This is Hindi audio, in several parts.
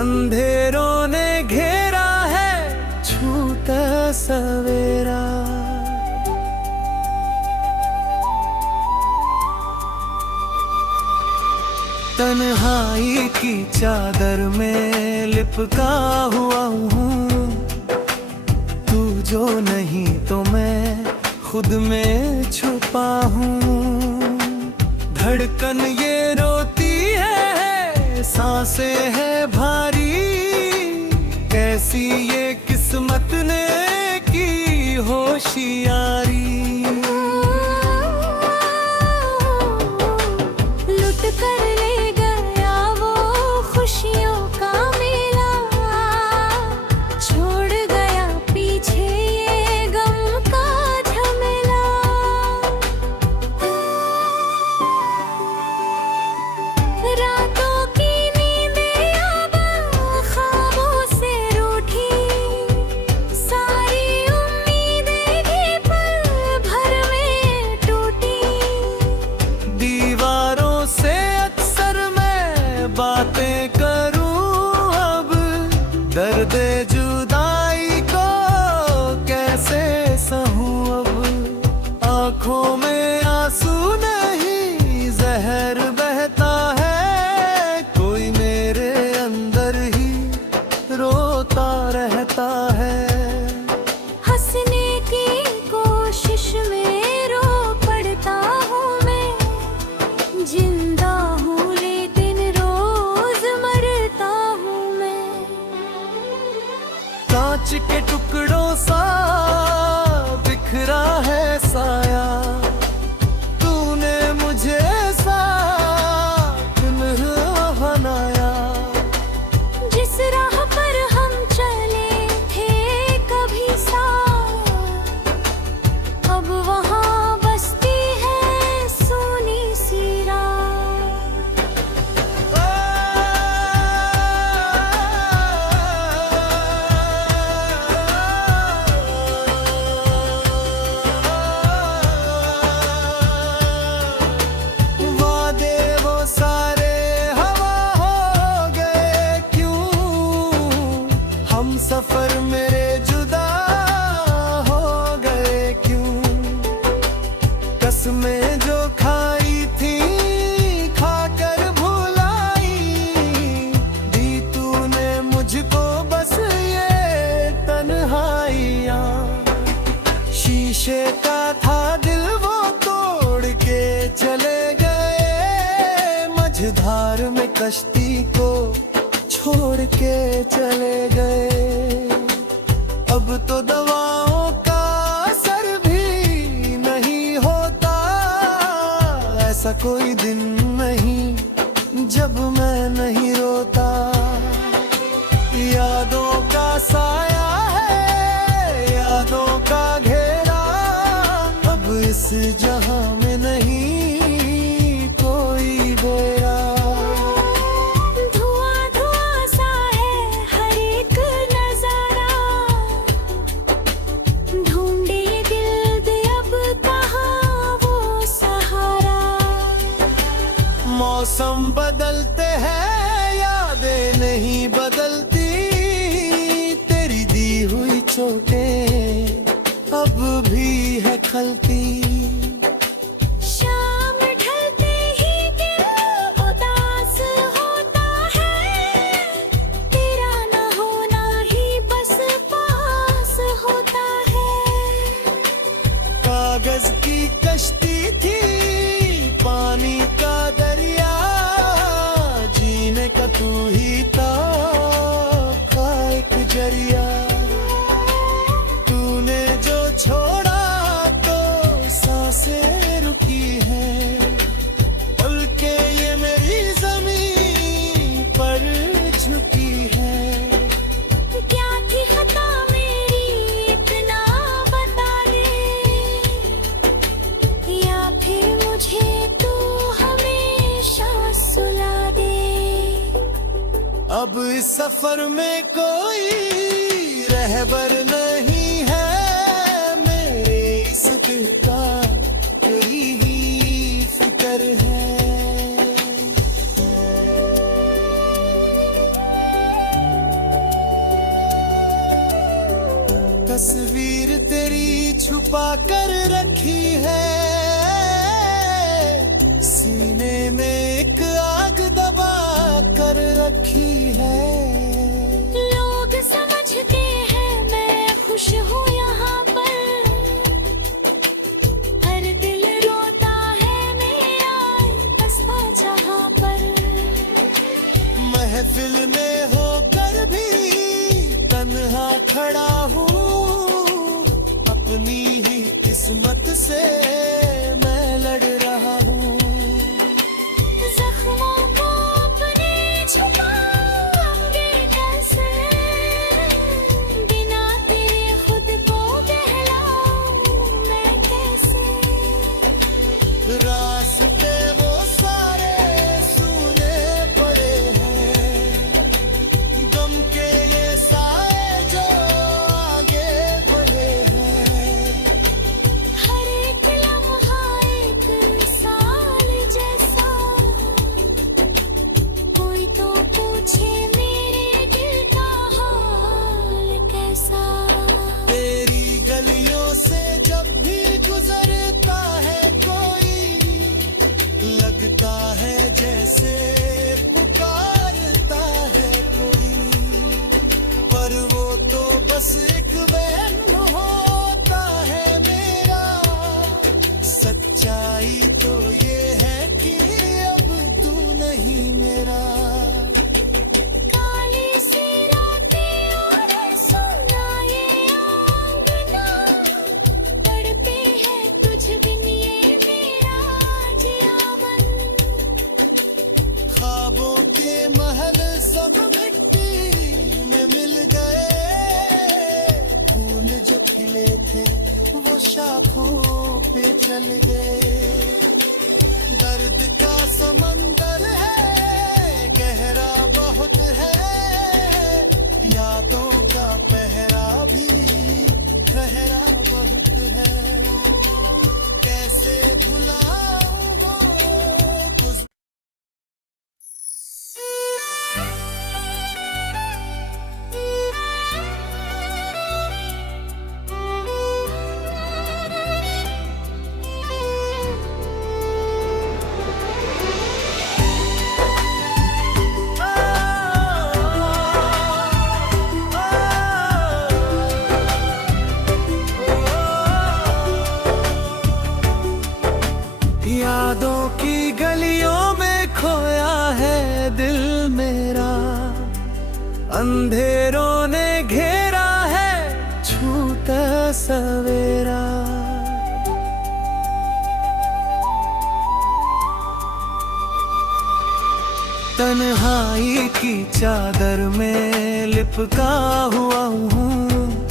अंधेरों ने घेरा है छूटा सवेरा। तन्हाई की चादर में लिपटा हुआ हूँ, तू जो नहीं तो मैं खुद में छुपा हूँ। धड़कन ये रोती है, सांसें है भारी, कैसी ये किस्मत ने की होशियारी। लुट कर ले गया वो खुशियों का मेला, छोड़ गया पीछे ये गम का झमेला। रातों की नींदें अब ख्वाबों से रूठी, सारी उम्मीदें भी पल भर में टूटी। दीवारों से अक्सर मैं बातें करूं अब, दर्द जुदाई को कैसे सहूं अब। आंखों में आंसू नहीं जहर बहता है, कोई मेरे अंदर ही रोता रहता है। हंसने की कोशिश में रो पड़ता हूँ मैं, जिंदा हूँ लेकिन रोज मरता हूँ मैं। कांच के टुकड़ों सा बिखरा है साया, तूने मुझे साथ बनाया। जिस राह पर हम चले थे कभी साथ, अब वहाँ बसती है सोनी सी रात। वादे वो सारे हवा हो गए क्यों, हम सफर मेरे जुदा हो गए क्यों। कसमें जो खाई थी खाकर भुलाई, दी तूने मुझको बस ये तन्हाइयाँ। शीशे का था दिल वो तोड़ के चले गए, मझधार में कश्ती को छोड़ के चले गए। अब तो दवाओं का असर भी नहीं होता, ऐसा कोई दिन नहीं जब मैं नहीं रोता। यादों का साया है, यादों का घेरा, अब इस जहां में नहीं कोई गया। धुआं धुआं सा है हर एक नजारा, ढूंढे ये दिल दे अब कहाँ वो सहारा। मौसम बदलते हैं यादें नहीं बदलती, तेरी दी हुई चोटें अब भी है खलती। शाम ढलते ही दिल उदास होता है, तेरा न होना ही बस पास होता है। कागज की कश्ती थी पानी का दरिया, जीने का तू ही था एक जरिया। तूने जो छोड़ा तो सांसें रुकी हैं, पलके ये मेरी जमीन पर झुकी है। क्या थी खता मेरी इतना बता दे, या फिर मुझे तू हमेशा सुला दे। अब इस सफर में कोई रहबर नहीं है, मेरे इस दिल का तेरी ही फिक्र है। तस्वीर तेरी छुपा कर रखी है, सीने में एक आग दबा कर रखी है। लोग समझते हैं मैं खुश हूँ यहाँ पर, हर दिल रोता है मेरा बसवा जहाँ पर। महफिल में होकर भी तन्हा खड़ा हूँ, अपनी ही किस्मत से मैं लड़ रहा हूँ। जख्मों को अपने छुपाऊंगे कैसे, बिना तेरे खुद को बहलाऊं मैं कैसे। रास्ते वो सारे सूने पड़े हैं, गम के ये साए जो आगे बढ़े हैं। हर एक लम्हा एक साल जैसा, कोई तो पूछे मेरे दिल का हाल कैसा। तेरी गलियों से जब भी गुजरता है कोई, लगता है जैसे पुकारता है कोई, पर वो तो बस एक वहम होता है मेरा। सच्चाई तो ये है कि अब तू नहीं मेरा। काली सी रातें और सुना ये आंगना, तड़पे है तुझ बिन ये मेरा जियावन। ख्वाबों के महल सब मिट्टी में मिल गए, फूल जो खिले थे वो शाखों पे चल गए। दर्द का समंदर है गहरा बहुत है, यादों का पहरा भी गहरा बहुत है। कैसे भुलाऊं वो गुज़- यादों की गलियों में खोया है दिल मेरा, अंधेरों ने घेरा है छूता सवेरा। तन्हाई की चादर में लिपटा हुआ हूँ,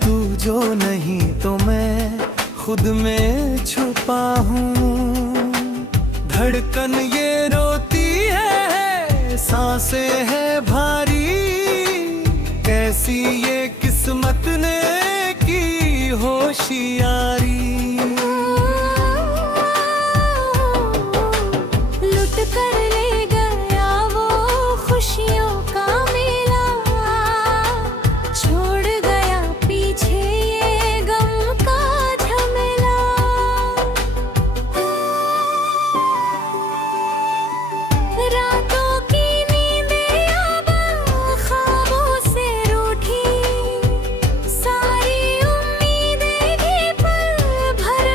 तू जो नहीं तो मैं खुद में छुपा हूँ। धड़कन ये रोती है, सांसें है भारी, कैसी ये किस्मत ने की होशियारी। लुट कर ले गया वो खुशियों का मेला, छोड़ गया पीछे ये गम का झमेला। रातों की नींदें अब ख्वाबों से रूठी, सारी उम्मीदें भी पल भर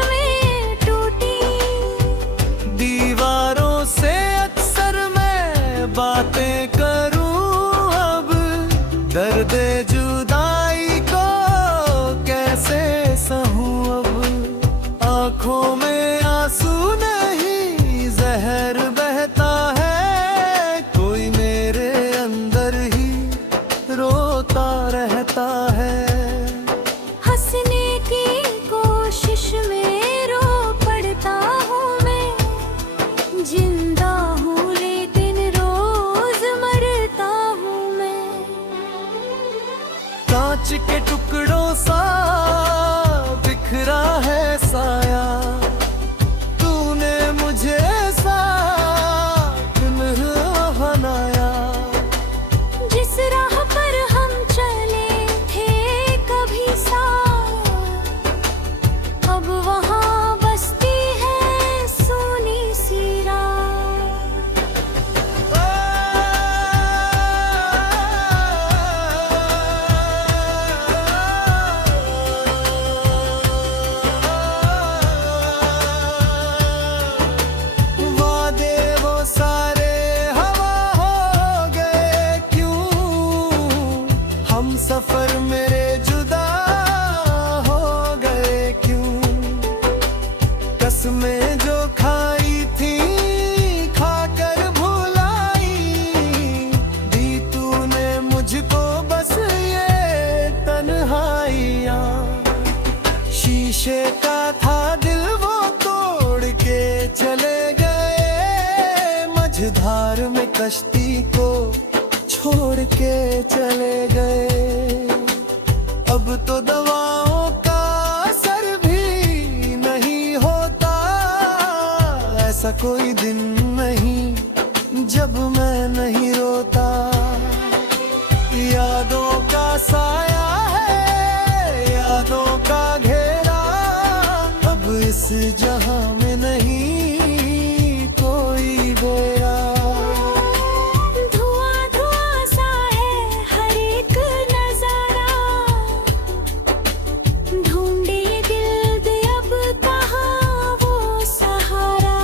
कश्ती को छोड़ के चले गए। अब तो दवाओं का असर भी नहीं होता, ऐसा कोई दिन नहीं जब मैं नहीं रोता। यादों का साया है, यादों का घेरा, अब इस जहां में नहीं कोई गया। धुआं धुआं सा है हर एक नजारा, ढूंढे दिल दे अब कहाँ वो सहारा।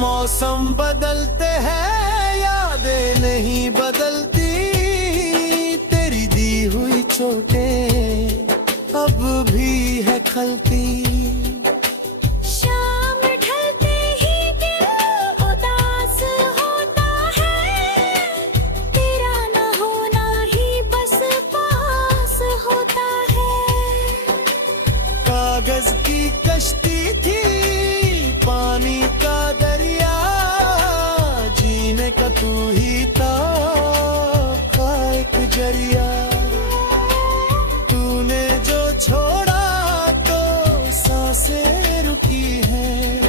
मौसम बदलते हैं यादें नहीं बदलती, तेरी दी हुई चोटें अब भी है खलती। शाम ढलते ही दिल उदास होता है, तेरा न होना ही बस पास होता है। कागज की कश्ती थी पानी का दरिया, जीने का तू ही था एक जरिया। तूने जो छोड़ा तो सांसें रुकी हैं,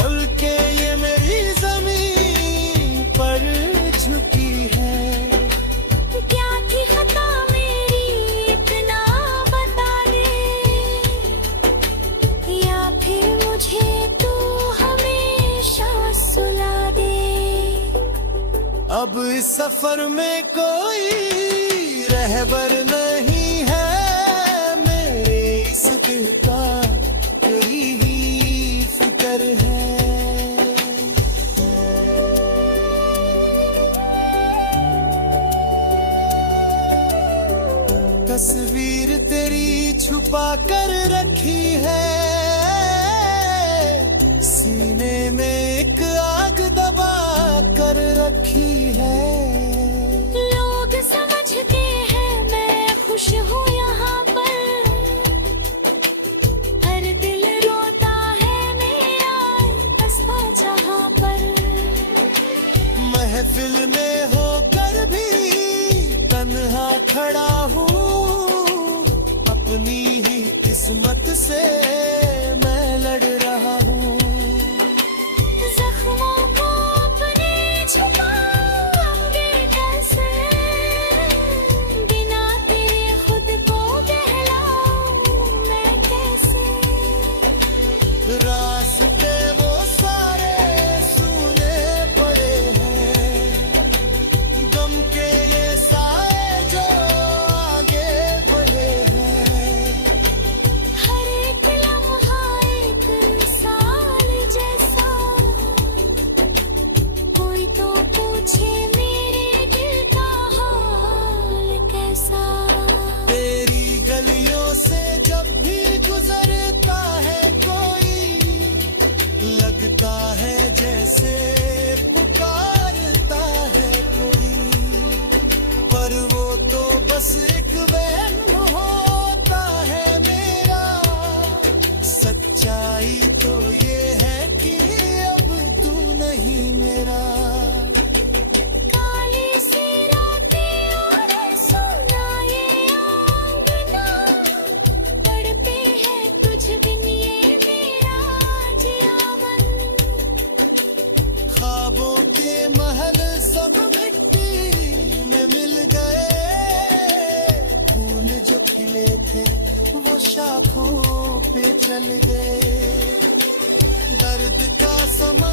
पलके ये मेरी जमीन पर झुकी है। क्या थी खता मेरी इतना बता दे, या फिर मुझे तू हमेशा सुला दे। अब इस सफर में कोई रहबर नहीं है, मेरे इस दिल का तेरी ही फिक्र है। तस्वीर तेरी छुपा कर रखी है, सीने में एक आग दबा कर रखी है। लोग समझते हैं मैं खुश हूँ यहाँ पर, हर दिल रोता है मेरा कस्बा जहाँ पर। महफिल में होकर भी तन्हा खड़ा हूँ, अपनी ही किस्मत से मैं लड़ रहा हूँ। जख्मों को अपने छुपाऊंगे कैसे, बिना तेरे खुद को बहलाऊं मैं कैसे। रास्ते वो सारे सूने पड़े हैं, गम के ये साए जो आगे बढ़े हैं। हर एक लम्हा एक साल जैसा, कोई तो पूछे मेरे दिल का हाल कैसा। तेरी गलियों से जब भी गुजरता है कोई, लगता है जैसे पुकारता है कोई, पर वो तो बस एक वहम होता है मेरा। सच्चाई तो ये है कि अब तू नहीं मेरा। काली सी रातें और सुना ये आंगना, तड़पे है तुझ बिन ये मेरा जियावन। ख्वाबों के महल सब मिट्टी में मिल गए, फूल जो खिले थे वो शाखों पे चल गए। दर्द का समा